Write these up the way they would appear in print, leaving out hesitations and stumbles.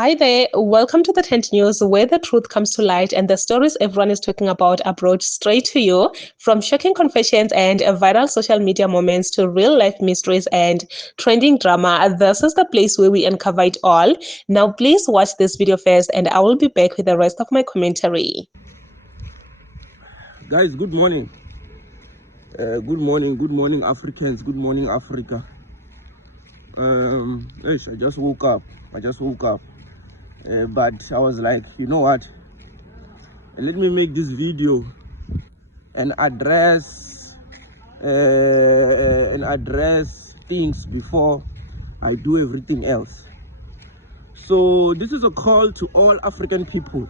Hi there, welcome to the Tent News, where the truth comes to light and the stories everyone is talking about are brought straight to you. From shocking confessions and viral social media moments to real life mysteries and trending drama, this is the place where we uncover it all. Now, please watch this video first, and I will be back with the rest of my commentary. Guys, good morning. Good morning, Africans. Good morning, Africa. I just woke up. But I was like, you know what? Let me make this video and address things before I do everything else. So this is a call to all African people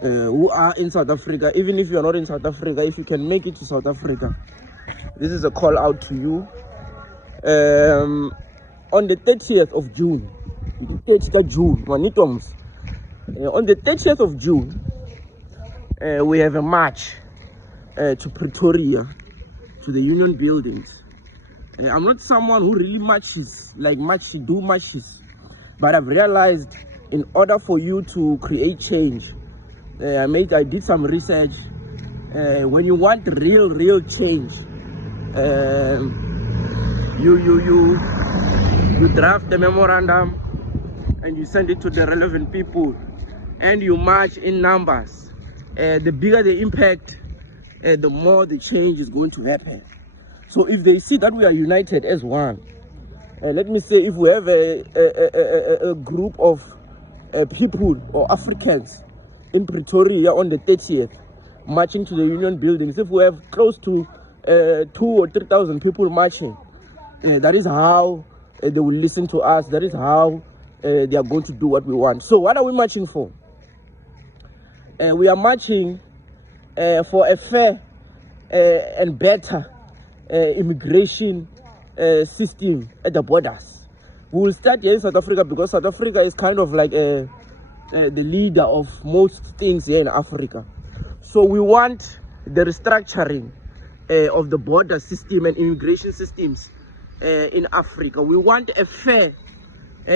who are in South Africa. Even if you are not in South Africa, if you can make it to South Africa, this is a call out to you. On the 30th of June, on the 30th of June, we have a march to Pretoria, to the Union Buildings. I'm not someone who really marches, but I've realized in order for you to create change, I did some research. When you want real change, you draft the memorandum and you send it to the relevant people, and you march in numbers. The bigger the impact, the more the change is going to happen. So if they see that we are united as one, let me say, if we have a group of people or Africans in Pretoria on the 30th marching to the Union Buildings, if we have close to 2,000 or 3,000 people marching, that is how they will listen to us. That is how they are going to do what we want. So what are we marching for? We are marching for a fair and better immigration system at the borders. We will start here in South Africa because South Africa is kind of like the leader of most things here in Africa. So we want the restructuring of the border system and immigration systems in Africa. We want a fair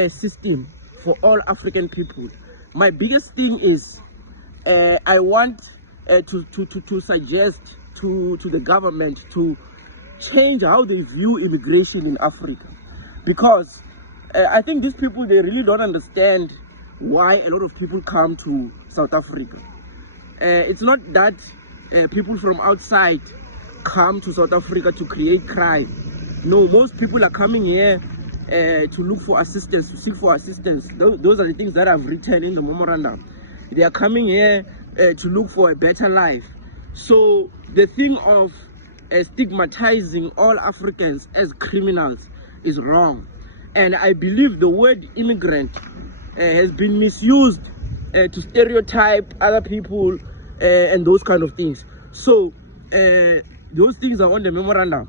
system for all African people. My biggest thing is I want to suggest to the government to change how they view immigration in Africa, because I think these people, they really don't understand why a lot of people come to South Africa. It's not that people from outside come to South Africa to create crime. No, most people are coming here to look for assistance, to seek for assistance. Those are the things that I've written in the memorandum. They are coming here to look for a better life. So the thing of stigmatizing all Africans as criminals is wrong. And I believe the word immigrant has been misused to stereotype other people and those kind of things. So those things are on the memorandum.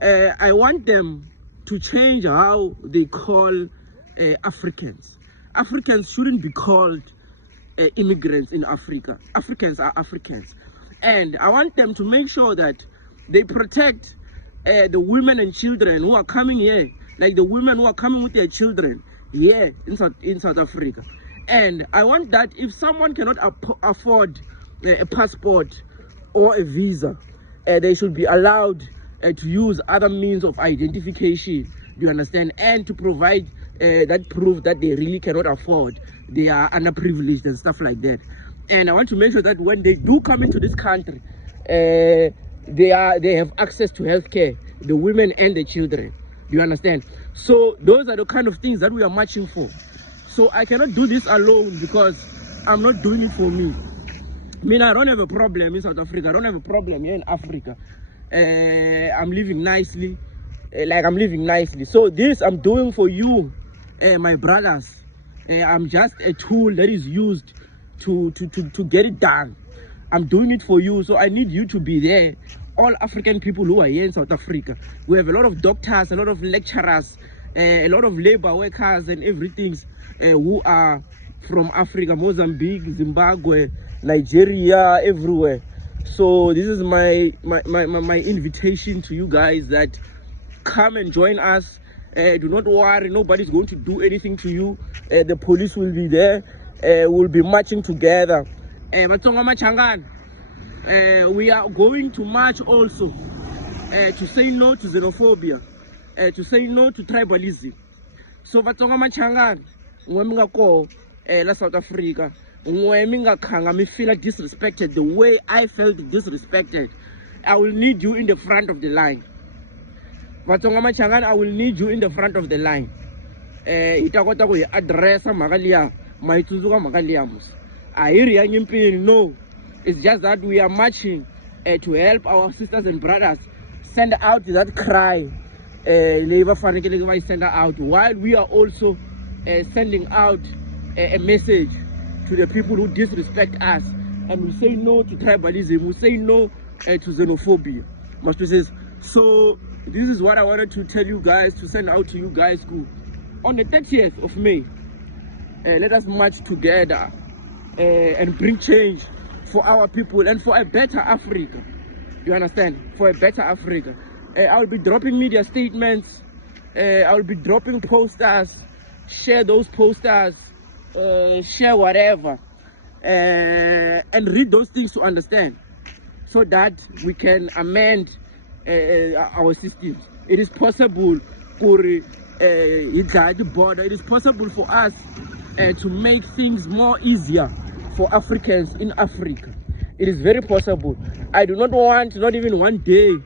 I want them to change how they call Africans. Africans shouldn't be called immigrants in Africa. Africans are Africans. And I want them to make sure that they protect the women and children who are coming here, like the women who are coming with their children here in South Africa. And I want that if someone cannot afford a passport or a visa, they should be allowed to use other means of identification, do you understand, and to provide that proof that they really cannot afford, they are underprivileged and stuff like that. And I want to make sure that when they do come into this country, they have access to healthcare, the women and the children, do you understand? So those are the kind of things that we are marching for. So I cannot do this alone because I'm not doing it for me. I mean, I don't have a problem in South Africa. I don't have a problem here in Africa. I'm living nicely, So this I'm doing for you, my brothers. I'm just a tool that is used to get it done. I'm doing it for you, so I need you to be there. All African people who are here in South Africa. We have a lot of doctors, a lot of lecturers, a lot of labor workers and everything who are from Africa, Mozambique, Zimbabwe, Nigeria, everywhere. So this is my invitation to you guys, that come and join us Do not worry, nobody's going to do anything to you. The police will be there. We'll be marching together. Matsonga Machangana, we are going to march also to say no to xenophobia, to say no to tribalism. So Matsonga Machangana, ngwe ko la South Africa, ngwe khanga me feel disrespected the way I felt disrespected. I will need you in the front of the line. Matsonga Machangana, I will need you in the front of the line. Itakota go address magalia, maitsutsuka magalia mus. No, it's just that we are marching to help our sisters and brothers send out that cry. Send out while we are also sending out a message to the people who disrespect us, and we say no to tribalism, we say no to xenophobia. So this is what I wanted to tell you guys, to send out to you guys. On the 30th of May, let us march together and bring change for our people and for a better Africa. You understand? For a better Africa. I will be dropping media statements. I will be dropping posters. Share those posters. Share whatever. And read those things to understand, so that we can amend our systems. It is possible for the border. It is possible for us to make things more easier for Africans in Africa. It is very possible. I do not want, not even one day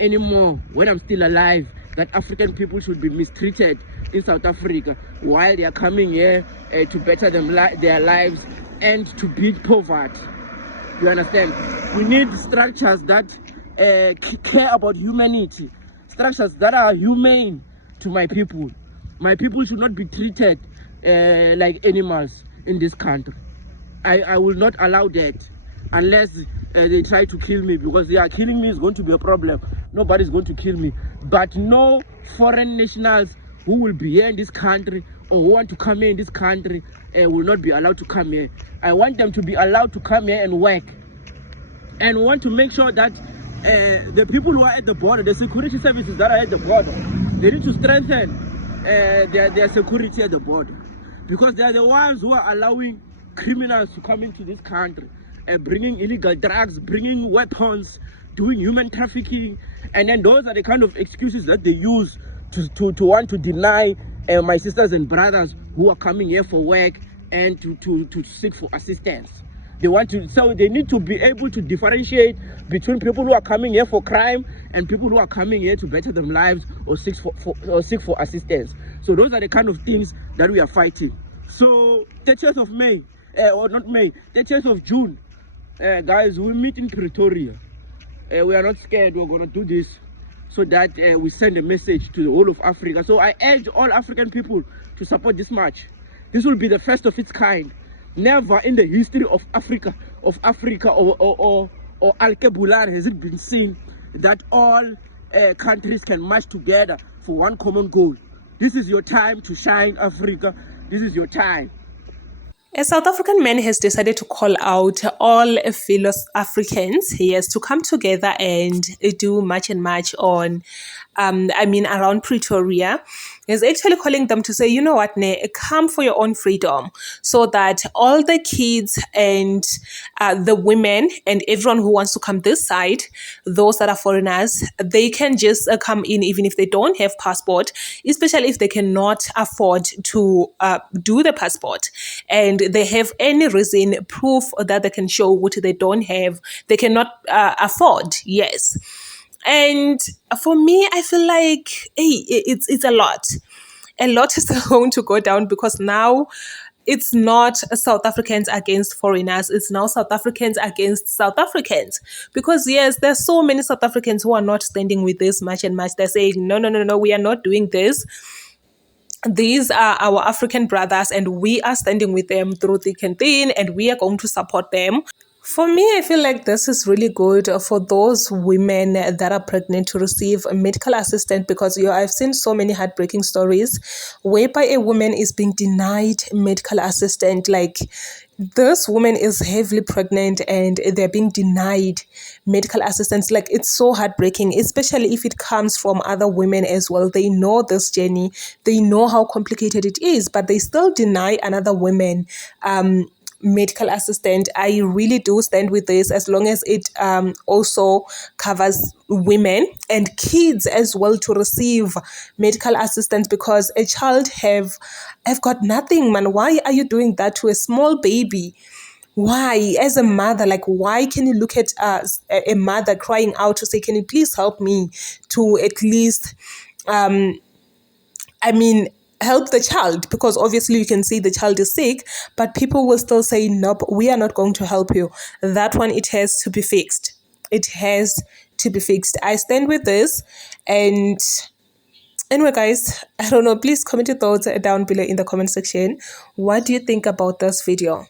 anymore, when I'm still alive, that African people should be mistreated in South Africa while they are coming here to better their lives and to beat poverty. You understand? We need structures that care about humanity, structures that are humane to my people. My people should not be treated like animals in this country. I will not allow that unless they try to kill me, because they are killing me is going to be a problem. Nobody's going to kill me. But no foreign nationals who will be here in this country or who want to come here in this country will not be allowed to come here. I want them to be allowed to come here and work. And we want to make sure that the people who are at the border, the security services that are at the border, they need to strengthen their security at the border. Because they are the ones who are allowing criminals to come into this country, bringing illegal drugs, bringing weapons, doing human trafficking. And then those are the kind of excuses that they use to want to deny my sisters and brothers who are coming here for work and to seek for assistance. They want to, so they need to be able to differentiate between people who are coming here for crime and people who are coming here to better their lives or seek for assistance. So those are the kind of things that we are fighting. So 30th of May, or not May, 30th of June, guys, we meet in Pretoria. We are not scared. We're going to do this so that we send a message to the whole of Africa. So I urge all African people to support this march. This will be the first of its kind. Never in the history of Africa or Al-Kebulan has it been seen that all countries can march together for one common goal. This is your time to shine, Africa. This is your time. A South African man has decided to call out all fellow Africans, yes, to come together and do march and march on, around Pretoria. He's actually calling them to say, you know what, come for your own freedom, so that all the kids and the women and everyone who wants to come this side, those that are foreigners, they can just come in even if they don't have passport, especially if they cannot afford to do the passport and they have any reason, proof that they can show which they don't have, they cannot afford, yes. And for me, I feel like, hey, it's a lot. A lot is going to go down, because now it's not South Africans against foreigners. It's now South Africans against South Africans. Because yes, there's so many South Africans who are not standing with this march and march. They're saying, no, we are not doing this. These are our African brothers and we are standing with them through thick and thin, and we are going to support them. For me, I feel like this is really good for those women that are pregnant to receive a medical assistance, because I've seen so many heartbreaking stories whereby a woman is being denied medical assistance. Like, this woman is heavily pregnant and they're being denied medical assistance. Like, it's so heartbreaking, especially if it comes from other women as well. They know this journey, they know how complicated it is, but they still deny another woman medical assistant. I really do stand with this, as long as it also covers women and kids as well to receive medical assistance, because a child have got nothing, man. Why are you doing that to a small baby? Why, as a mother, like, why can you look at a mother crying out to say, can you please help me to at least I mean, help the child? Because obviously you can see the child is sick, but people will still say, nope, we are not going to help you. That one, it has to be fixed. It has to be fixed. I stand with this. And anyway, guys, I don't know. Please comment your thoughts down below in the comment section. What do you think about this video?